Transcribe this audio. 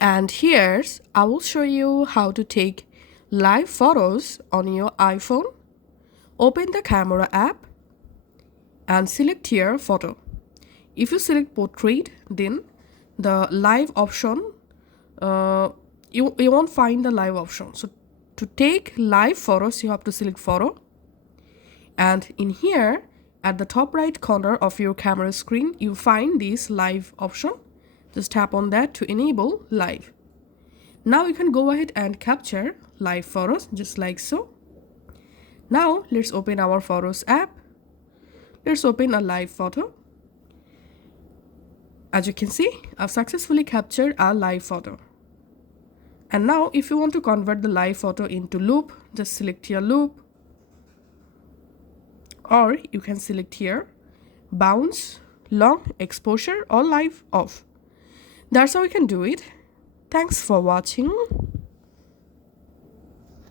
And here's I will show you how to take live photos on your iPhone. Open the camera app and select here photo. If you select portrait, then the live option, you won't find the live option. So to take live photos, you have to select photo. And in here, at the top right corner of your camera screen, you find this live option. Just tap on that to enable live. Now you can go ahead and capture live photos just like so. Now let's open our Photos app. Let's open a live photo. As you can see, I've successfully captured a live photo. And now if you want to convert the live photo into loop, just select your loop. Or you can select here bounce, long, exposure or live off. That's how you can do it. Thanks for watching.